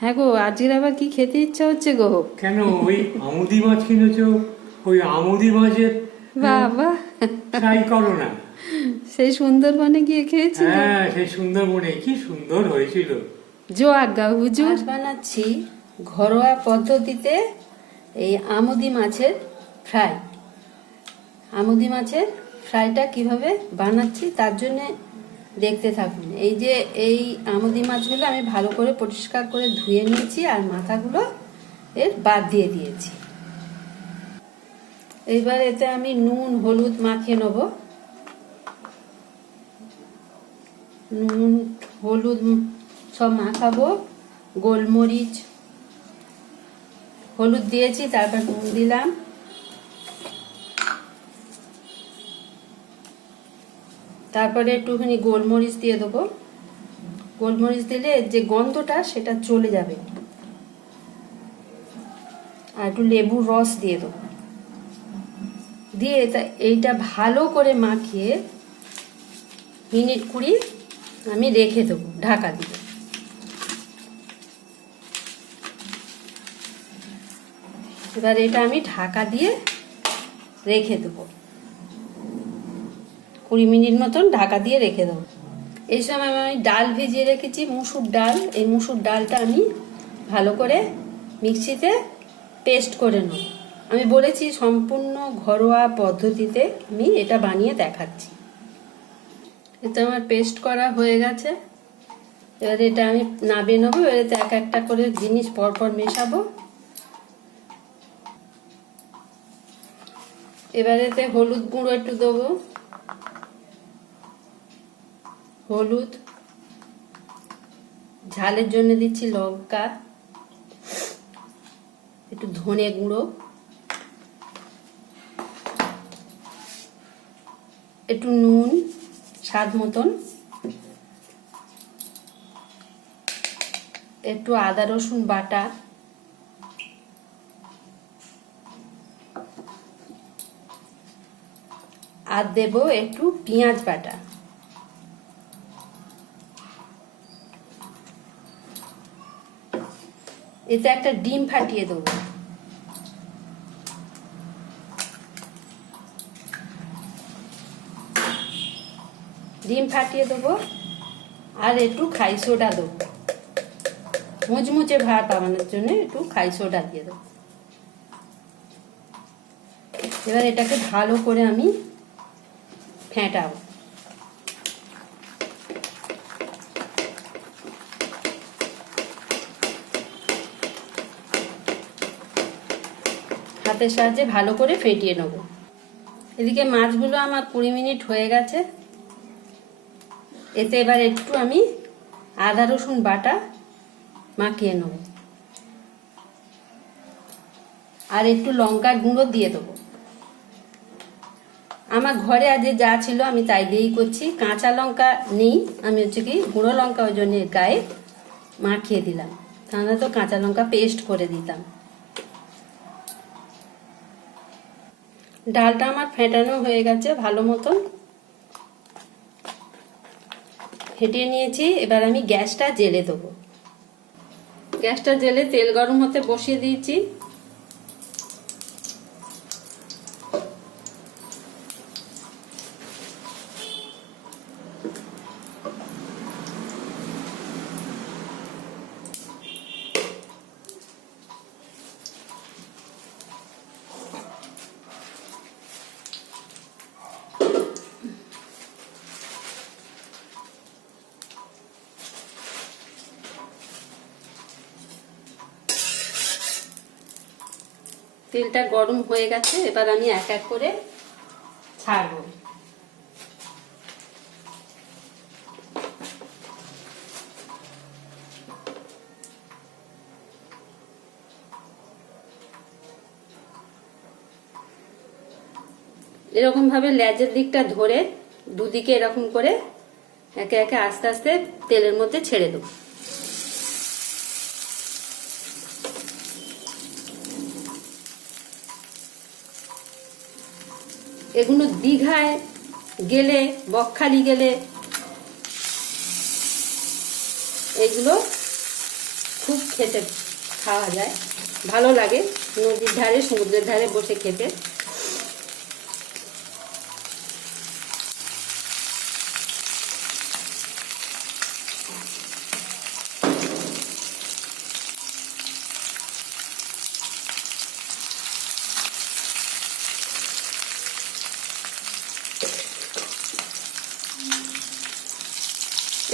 হ্যাঁ গো, আজকের আবার কি খেতে ইচ্ছা হচ্ছে গো? কেন ওই আমুদি মাছ কিনেছো? ওই আমুদি মাছের বাবা, ফ্রাই করো না। সেই সুন্দরবনে গিয়ে খেয়েছিল? হ্যাঁ, সেই সুন্দরবনে কি সুন্দর হয়েছিল। জো আজ্ঞা হুজুর। আজ বানাচ্ছি ঘরোয়া পদ্ধতিতে এই আমুদি মাছের ফ্রাই। আমুদি মাছের ফ্রাইটা কিভাবে বানাচ্ছি তার জন্য দেখতে থাকুন। এই যে এই আমুদি মাছগুলো আমি ভালো করে পরিষ্কার করে ধুয়ে নিয়েছি আর মাথাগুলো এর বাদ দিয়ে দিয়েছি। এইবার এতে আমি নুন হলুদ মাখিয়ে নেব। নুন হলুদ সব মাখাবো। গোলমরিচ হলুদ দিয়েছি, তারপর নুন দিলাম, তারপরে একটুখানি গোলমরিচ দিয়ে দেবো। গোলমরিচ দিলে যে গন্ধটা সেটা চলে যাবে। আর একটু লেবুর রস দিয়ে দেবো, দিয়ে এইটা ভালো করে মাখিয়ে মিনিট 20 আমি রেখে দেবো ঢাকা দিয়ে। এবার এটা আমি ঢাকা দিয়ে রেখে দেবো 20 মিনিট মতন ঢাকা দিয়ে রেখে দেবো। এই সময় আমি ডাল ভিজিয়ে রেখেছি, মুসুর ডাল। এই মুসুর ডালটা আমি ভালো করে মিক্সিতে পেস্ট করে নেব। আমি বলেছি সম্পূর্ণ ঘরোয়া পদ্ধতিতে আমি এটা বানিয়ে দেখাচ্ছি। এটা আমার পেস্ট করা হয়ে গেছে। এবার এটা আমি নামিয়ে নেবো। এবার এতে এক একটা করে জিনিস পরপর মেশাবো। এবার এতে হলুদ গুঁড়ো একটু দেবো, হলুদ, ঝালের জন্য দিচ্ছি লঙ্কা, একটু ধনে গুঁড়ো, একটু নুন স্বাদ মতন, একটু আদা রসুন বাটা, আর দেব একটু পেঁয়াজ বাটা। এতে একটা ডিম ফাটিয়ে দেবো। ডিম ফাটিয়ে দেবো আর একটু খাই সোডা দেবো। মুচমুচে ভাত বানানোর জন্য একটু খাই সোডা দিয়ে দেবো। এবার এটাকে ভালো করে আমি ফেটাবো। হাতের সাহায্যে ভালো করে ফেটিয়ে নেব। এদিকে মাছগুলো আমার 20 মিনিট হয়ে গেছে। এতে এবার একটু আমি আদা রসুন বাটা মাখিয়ে নেব আর একটু লঙ্কার গুঁড়ো দিয়ে দেবো। আমার ঘরে আজ যা ছিল আমি তাই দিয়েই করছি। কাঁচা লঙ্কা নেই, আমি হচ্ছে কি গুঁড়ো লঙ্কা ওই জন্য গায়ে মাখিয়ে দিলাম, তাহলে তো কাঁচা লঙ্কা পেস্ট করে দিতাম। ডালটা আমার ফেটানো হয়ে গেছে ভালো মতন, ফেটিয়ে নিয়েছি। এবার আমি গ্যাসটা জেলে দেবো। গ্যাসটা জেলে তেল গরম হতে বসিয়ে দিয়েছি। তেলটা গরম হয়ে গেছে, এবার আমি এক এক করে ছাড়বো। এরকম ভাবে লেজের দিকটা ধরে দুদিকে এরকম করে একে একে আস্তে আস্তে তেলের মধ্যে ছেড়ে দেবো। এগুলো দীঘায় গেলে, বকখালি গেলে এগুলো খুব খেতে খাওয়া যায়, ভালো লাগে নদীর ধারে সমুদ্রের ধারে বসে খেতে।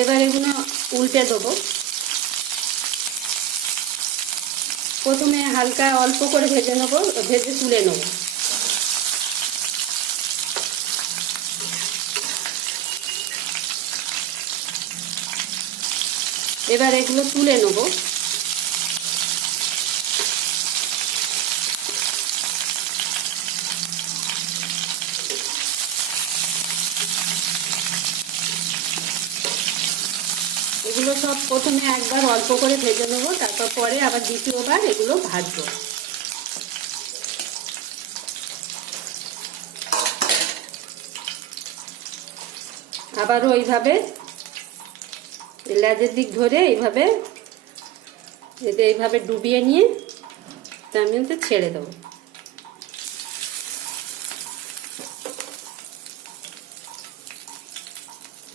এবার এগুলো উল্টে দেবো। প্রথমে হালকা অল্প করে ভেজে নেবো, ভেজে তুলে নেবো। এবার এগুলো তুলে নেবো। এগুলো সব প্রথমে একবার অল্প করে ভেজে নেবো, তারপর পরে আবার দ্বিতীয়বার এগুলো ভাজবো। আবারও ওইভাবে লেজের দিক ধরে এইভাবে এইভাবে ডুবিয়ে নিয়ে আমি ছেড়ে দেবো।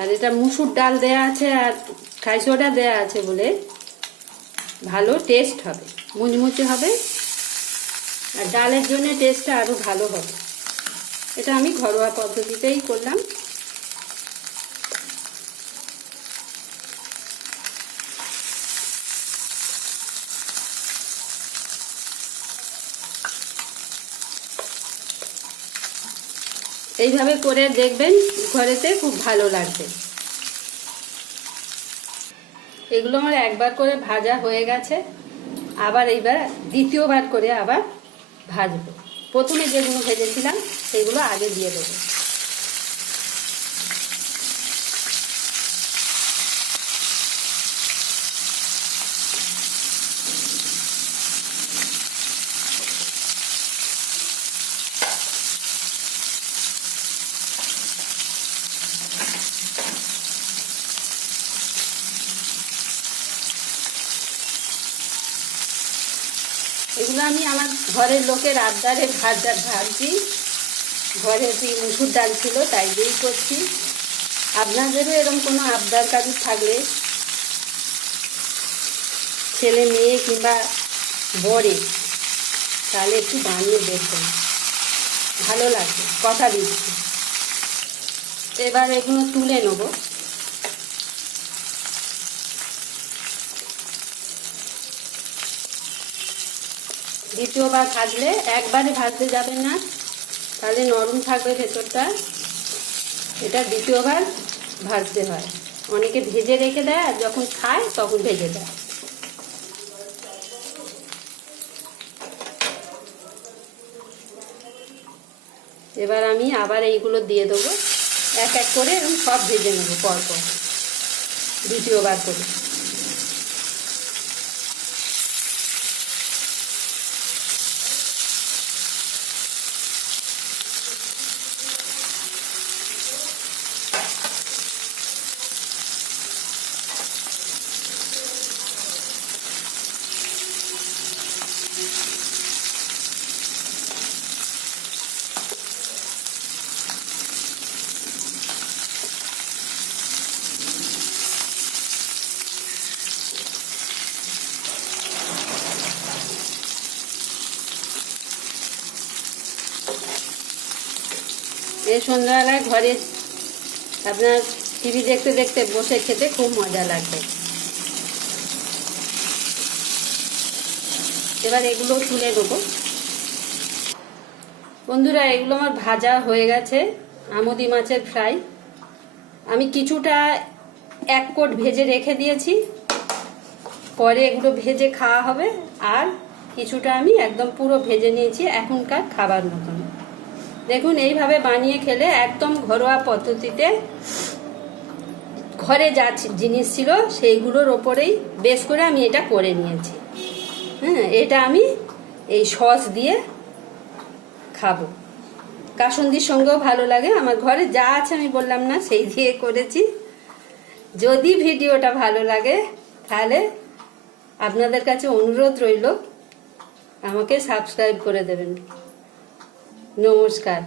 আর এটা মুসুর ডাল দেয়া আছে আর খাই সোডা দেয়া আছে বলে ভালো টেস্ট হবে, মুচমুচে হবে, আর ডালের জন্য টেস্টটা আরো ভালো হবে। এটা আমি ঘরোয়া পদ্ধতিতেই করলাম। এইভাবে করে দেখবেন ঘরেতে খুব ভালো লাগবে। এগুলো আমার একবার করে ভাজা হয়ে গেছে, আবার এইবার দ্বিতীয়বার করে আবার ভাজবো। প্রথমে যেগুলো ভেজেছিলাম সেগুলো আগে দিয়ে দেবো। এগুলো আমি আমার ঘরের লোকের আবদারে ভাবছি। ঘরে মুসুর ডাল ছিল তাই দিয়েই করছি। আপনাদেরও এরকম কোনো আবদার কাজু থাকলে, ছেলে মেয়ে কিংবা বরে, তাহলে একটু বানিয়ে দেখবেন, ভালো লাগবে, কথা দিচ্ছি। এবার এগুলো তুলে নেবো। দ্বিতীয়বার ভাজলে একবারে ভাজতে যাবেন না, তাহলে নরম থাকবে ভেতরটা। এটা দ্বিতীয়বার ভাজতে হয়। অনেকে ভেজে রেখে দেয় আর যখন খায় তখন ভেজে দেয়। এবার আমি আবার এইগুলো দিয়ে দেবো, এক এক করে এবং সব ভেজে নেবো পরপর দ্বিতীয়বার করে। এই সন্ধ্যাবেলায় ঘরে আপনার টিভি দেখতে দেখতে বসে খেতে খুব মজা লাগবে। এবার এগুলো তুলে নেবো। বন্ধুরা, এগুলো আমার ভাজা হয়ে গেছে, আমুদি মাছের ফ্রাই। আমি কিছুটা এক কোট ভেজে রেখে দিয়েছি, পরে এগুলো ভেজে খাওয়া হবে। আর কিছুটা আমি একদম পুরো ভেজে নিয়েছি এখনকার খাবার মতন। দেখুন, এইভাবে বানিয়ে খেলে একদম ঘরোয়া পদ্ধতিতে ঘরে যা জিনিস ছিল সেইগুলোর ওপরেই বেশ করে আমি এটা করে নিয়েছি। হ্যাঁ, এটা আমি এই সস দিয়ে খাবো, কাসুন্দির সঙ্গেও ভালো লাগে। আমার ঘরে যা আছে আমি বললাম না, সেই দিয়ে করেছি। যদি ভিডিওটা ভালো লাগে তাহলে আপনাদের কাছে অনুরোধ রইল আমাকে সাবস্ক্রাইব করে দেবেন। নমস্কার।